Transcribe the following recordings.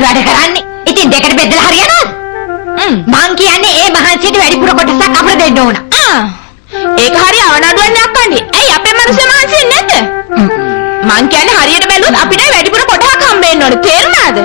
කොහොමවත් වැඩ කරන්නේ? ඉතින් දෙකට බෙදලා හරියනවද? මං කියන්නේ ඒ මහන්සියට වැඩිපුර කොටසක් අපිට දෙන්න ඕන. ඒක හරිය අවනඩුවක් නක්කන්නේ. ඇයි අපේ මනුස්සය මහන්සි වෙන්නේ නැද්ද? මං කියන්නේ හරියට බැලුවොත් අපිට වැඩිපුර කොටහක් හම්බෙන්න ඕනේ. තේරුණාද?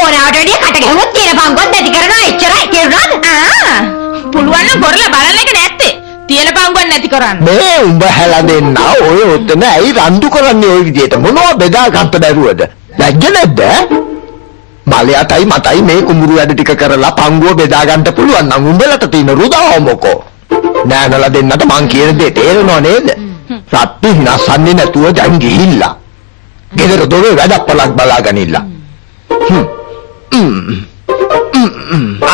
ඕනාවට වැඩිය කට ගැහුවොත් තියෙන පංගුවත් නැති කරනවා එච්චරයි. තේරුණාද? පුළුවන් නම් කරලා බලන එක නැත්තේ. තියෙන පංගුවක් නැති කරන්න. මේ උඹ හැලා දෙන්න ඔය ඔතන ඇයි රණ්ඩු කරන්නේ ඔය විදියට? මොනවා බෙදා ගන්න බැරුවද? ලැජ්ජ නැද්ද? බලයටයි මටයි මේ කුඹුරු වැඩ ටික කරලා පංගුව බෙදා ගන්න පුළුවන් නම් උඹලට තියෙන රුදාව මොකෝ? නෑනලා දෙන්නට මං කියන දේ තේරෙනව නේද? සත්‍ය හිනස්සන්නේ නැතුව දැන් ගිහිල්ලා. ගෙදර දොරේ වැඩක් පළක් බලාගනින්න.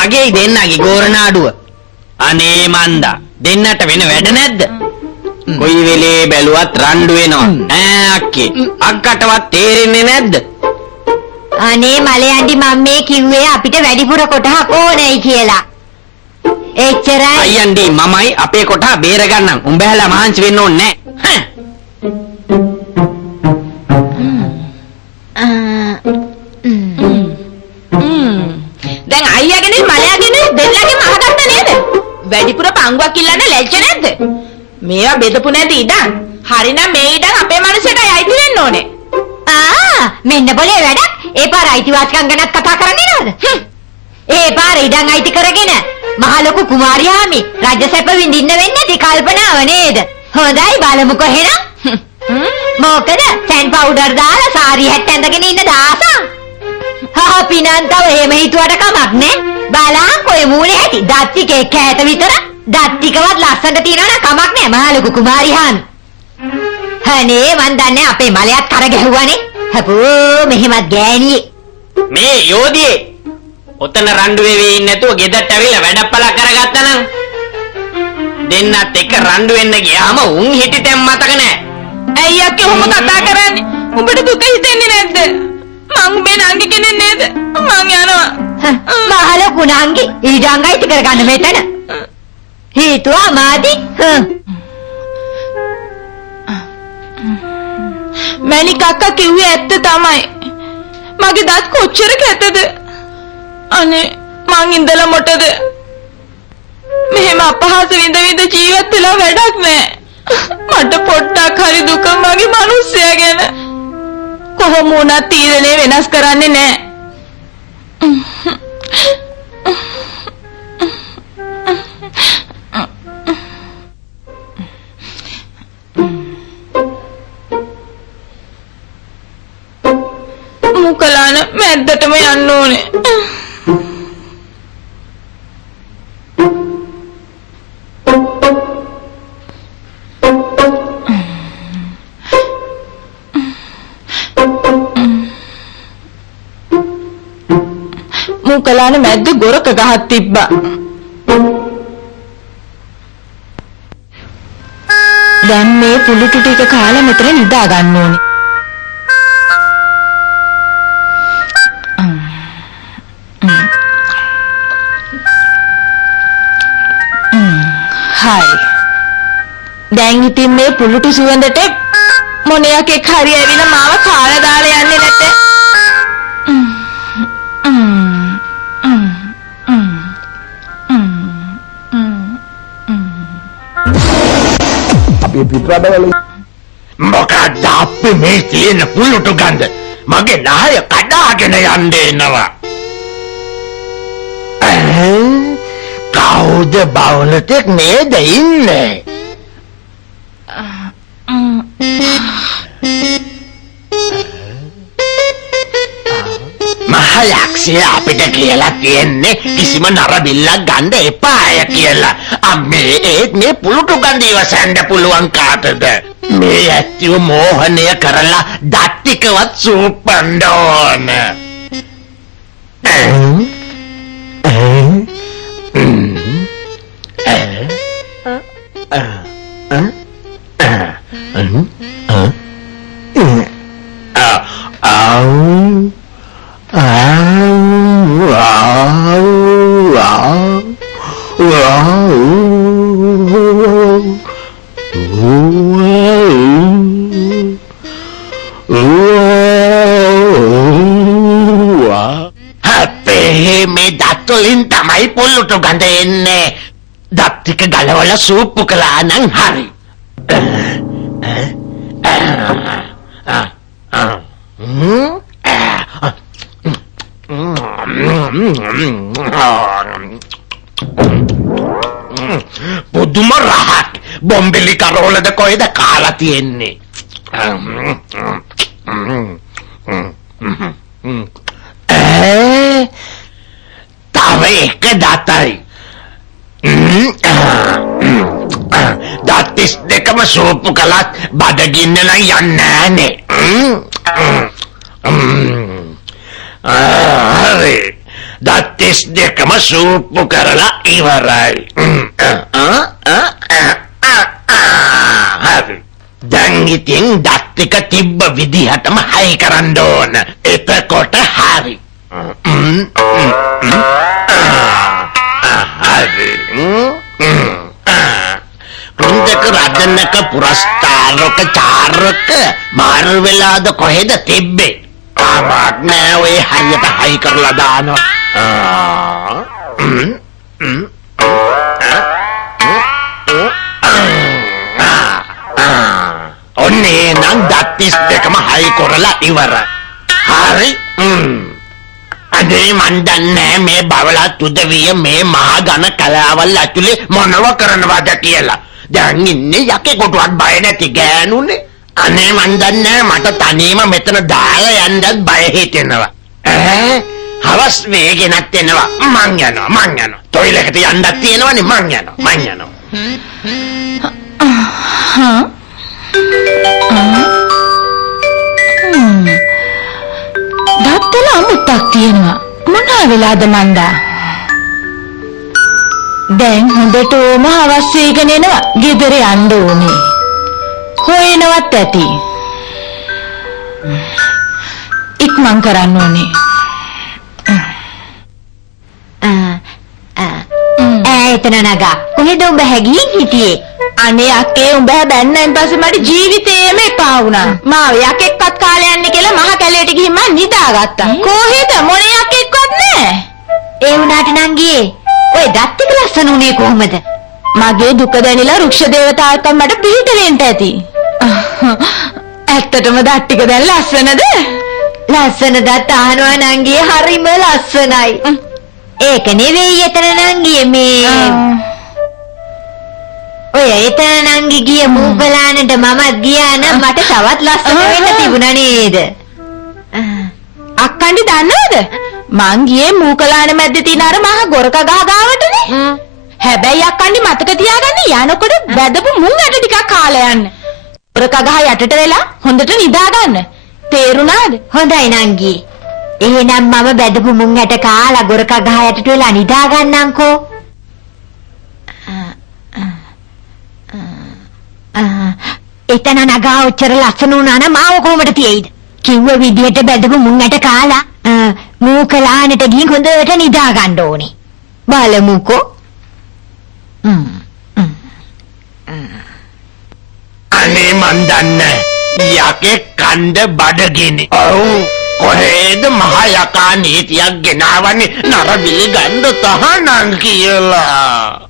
අගේ දෙන්නගේ ගෝරනාඩුව. අනේ මන්දා දෙන්නට වෙන වැඩ නැද්ද? කොයි වෙලේ බැලුවත් රණ්ඩු වෙනවා. ඈ අක්කේ අක්කටවත් තේරෙන්නේ නැද්ද? අනේ මලයන්ඩි මම මේ කිව්වේ අපිට වැඩිපුර කොටහක් ඕනයි කියලා. එච්චරයි. අයියන්ඩි මමයි අපේ කොටහ බේර ගන්නම්. උඹහැලා මහන්සි වෙන්න ඕනේ නැහැ. දැන් අයියාගෙන මලයාගෙන දෙන්නගෙන් අහගත්ත නේද? වැඩිපුර පංගුවක් ඉල්ලන්න ලැජ්ජ නැද්ද? මේවා බෙදපු නැති ඉඩම්. හරිනම් මේ ඉඩම් අපේ මනුස්සයටයි අයිති වෙන්න ඕනේ. මෙන්න બોලේ වැඩක්. ඒ පාර අයිතිවාසිකම් ගැනත් කතා කරන්නේ නේද? ඒ පාර ඉඩම් අයිති කරගෙන මහ ලොකු කුමාරියාමි රජ සැප විඳින්න වෙන්නේ නැති කල්පනාව නේද? හොඳයි බලමුකෝ එහෙනම්. මොකද සෑන් පවුඩර් දාලා සාරි හැට් ඇඳගෙන ඉන්න දාසා. පිනන්තව එහෙම හිතුවට කමක් නෑ. බලන්න කොයි මූලේ ඇති දත් ටිකේ කෑත විතර. දත් ටිකවත් ලස්සනට තියනවා නම් කමක් නෑ මහ ලොකු කුමාරියාමි. අනේ මන් දන්නේ අපේ මලයක් කර ගැහුවානේ. හපෝ මෙහෙමත් ගෑණියේ. මේ යෝධියේ ඔතන රණ්ඩු වෙවි ඉන්නේ නැතුව ගෙදරට ඇවිල්ලා වැඩප්පලා කරගත්තා නම් දෙන්නත් එක්ක රණ්ඩු වෙන්න ගියාම උන් හිටිතෙන් මතක නෑ. ඇයි අක්කේ ඔහොම කතා කරන්නේ? උඹට දුක හිතෙන්නේ නැද්ද? මං උඹේ නංගි කෙනෙක් නේද? මං යනවා. මහ ලොකු නංගි ඊඩම් අයිති කරගන්න මෙතන. හේතුව මාදි. මැනික අක්කා කිව්වේ ඇත්ත තමයි. මගේ දත් කොච්චර කැතද? අනේ මං ඉඳලා මොටද? මෙහෙම අපහාස විඳ විඳ ජීවත් වෙලා වැඩක් නෑ. මට පොඩ්ඩක් හරි දුක මගේ මිනිස්සයා ගැන. කොහොම වුණත් තීරණය වෙනස් කරන්නේ නෑ. මුකලාන මැද්දටම යන්න ඕනේ. මුකලාන මැද්ද ගොරක ගහක් තිබ්බා. දැන් මේ පුලුටු ටික කාලා මෙතන නිදා ගන්න ඕනේ. හරි. දැන් ඉතින් මේ පුලුටු සුවඳට මොණයක් එක් හරි ඇවිල්ලා මාව කාලා දාලා යන්නේ නැත්තේ. අපි පිටරටවල මොකක්ද අපි මේ තියෙන පුලුටු ගඳ මගේ නහය කඩාගෙන යන්නේ එනවා. කවුද බවලටෙක් නේද ඉන්නේ? මහයක්ෂය අපිට කියලා තියෙන්නේ කිසිම නරබිල්ලක් ගන්න එපාය කියලා. අම්මේ ඒත් මේ පුලුටු ගඳ ඉවසන්න පුළුවන් කාටද? මේ ඇත්තිව මෝහනය කරලා දත් ටිකවත් සූපන්න ඕන. පුල්ලුටු ගඳ එන්නේ. දත් ටික ගලවලා සූප්පු කළා නම් හරි. පුදුම රහක්. බොම්බෙලි කරෝලද කොහෙද කාලා තියෙන්නේ. තව එක දතයි. දත් 32ම සෝප්පු කළත් බඩගින්න නම් යන්නේ නෑනේ. හරි. දත් 32ම සෝප්පු කරලා ඉවරයි. හරි. දැන් ඉතින් දත් එක තිබ්බ විදිහටම හයි කරන්න ඕන. එතකොට හරි. රුන්දක රදනක පුරස්ථාරක චාරක මාර වෙලාද කොහෙද තිබ්බේ? තාමත් නෑ ඔය හරියට හයි කරලා දානවා. ඔන්නේ නම් දත් 32ම හයි කරලා ඉවරයි. හරි. අනේ මන් දන්නේ මේ බවලත් උදවිය මේ මහා ඝන කලාවල් ඇතුලේ මොනව කරනවද කියලා. දැන් ඉන්නේ යකේ කොටුවක් බය නැති ගෑනුනේ. අනේ මන් දන්නේ මට තනියම මෙතන දාලා යන්නත් බය හිතෙනවා. හවස් වේගෙනත් එනවා. මං යනවා. টয়ලට් එකට යන්නත් තියෙනවනේ. මං යනවා. දත්තල අමුත්තක් තියෙනවා. මොනවා වෙලාද මන්දා? දැන් හොඳටම හවස් වේගෙන එනවා. ගෙදර යන්න ඕනේ. හොයනවත් ඇති. ඉක්මන් කරන්න ඕනේ. එතන නගා. කොහෙද උඹ හැගින් හිටියේ? අනේ අක්කේ උඹ බැන්නයින් පස්සේ මට ජීවිතේම එපා වුණා. මාව යකෙක්වත් කාලේ යන්නේ කියලා මහ කැලේට ගිහින් මම නිදාගත්තා. කොහෙද මොනේ යකෙක්වත් නැහැ. ඒ වුණාට නංගියේ ඔය දත් ටික ලස්සන උනේ කොහමද? මගේ දුක දැනিলা රුක්ෂ දේවතාවකම් මට පිහිට වෙන්න ඇති. ඇත්තටම දත් ටික දැන් ලස්සනද? ලස්සන දත් අහනවා නංගියේ හරිම ලස්සනයි. ඒක නෙවෙයි එතන නංගියේ මේ ඔය එතන නංගි ගිය මූගලානට මමත් ගියා නම් මට තවත් ලස්සන වෙන්න තිබුණා නේද? අක්කන්ඩි දන්නවද? මං ගියේ මූගලාන මැද්දේ තියෙන අර මහ ගොරක ගහ ගාවටනේ. හැබැයි අක්කන්ඩි මතක තියාගන්න යනකොට වැදපු මුං ඇට ටිකක් කාලා යන්න. ගොරක ගහ යටට වෙලා හොඳට නිදා ගන්න. තේරුණාද? හොඳයි නංගි. එහෙනම් මම බැදපු මුං ඇට කාලා ගොරක ගහ යටට වෙලා නිදා ගන්නම්කෝ. එතන නගා ඔච්චර ලස්සන වුණා නම් මාව කොහොමද තියෙයිද? කිව්ව විදියට බැදපු මුං ඇට කාලා මූකලානට ගිහින් හොඳට නිදා ගන්න ඕනේ. බලමුකෝ. අනේ මන් දන්නේ යකේ කණ්ඩ බඩගිනි. ඔව් කොහෙද මහ යකා නීතියක් ගෙනාවන්නේ නරබිලි ගන්න තහනම් කියලා.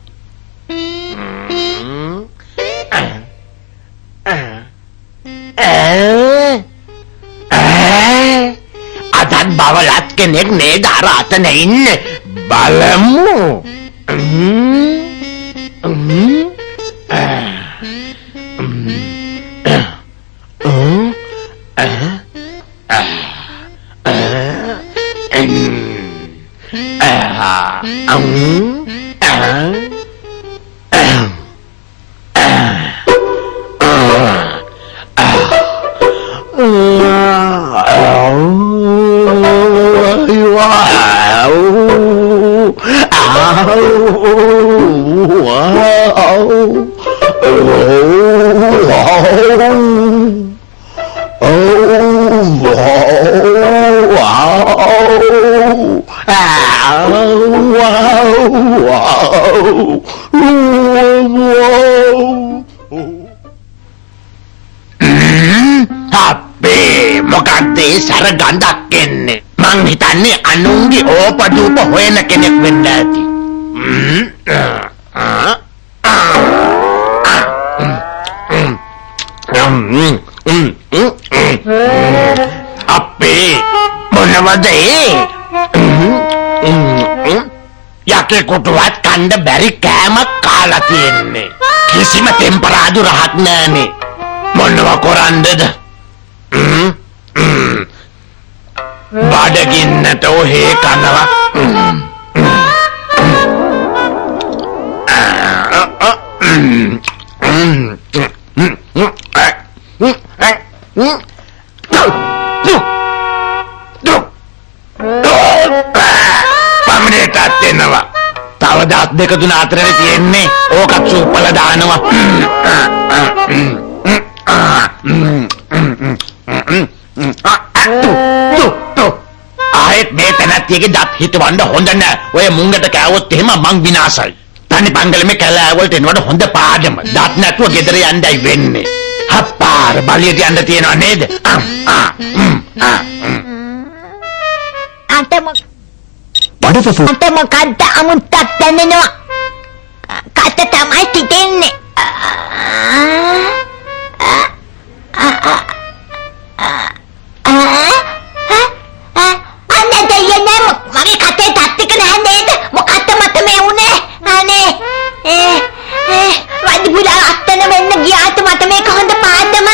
අදත් බවලත් කෙනෙක් නේද අර අතන ඉන්නේ. බලමු. සර ගඳක් එන්නේ. මං හිතන්නේ අනුන්ගේ ඕපදූප හොයන කෙනෙක් වෙන්න ඇති. අපේ මොනවද යකෙකුටවත් කන්න බැරි කෑමක් කාලා තියෙන්නේ. කිසිම ටෙම්පරාදු රහක් නෑනේ. මොනව කරන්නද? බඩගින්නට ඔහේ කනවා. පමණටත් එනවා. තව දත් දෙක තුන අතරේ තියෙන්නේ. ඕකත් සූප්පල දානවා. ආයෙත් මේ තැනැත්තියගේ දත් හිටවන්න හොඳ නෑ. ඔය මුංගට කෑවොත් එහෙම මං විනාසයි. තනි පංගලමේ කැලෑවලට එනවට හොඳ පාඩම. දත් නැතුව ගෙදර යන්නයි වෙන්නේ. හප්පාර බලියට යන්න තියනවා නේද? අත මොකද්ද අමුත්තක් දැනෙනවා. කට තමයි තිතෙන්නේ. අනේ දෙයනේ මගේ කටේ තත් එක නැහැ නේද? මොකද්ද මට මේ උනේ? අනේ වඩි පුලා අත්තන වෙන්න ගියාට මට මේක හොඳ පාඩම.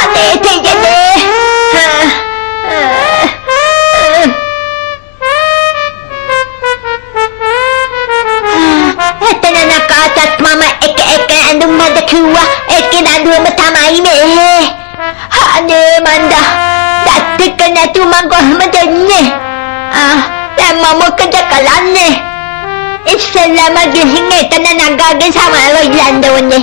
අනේ දෙයනේ මම එක ඇඳුම් මැද කිව්වා ඒක නඩුවම තමයි මේ. අනේ මන්දා දත් එක නැතුව මං කොහොමද එන්නේ? දැන් මම මොකද කරන්නේ? ඉස්සෙල්ලාම ගිහින් එතන නගාගෙන සමාව ඉල්ලන්න ඕනේ.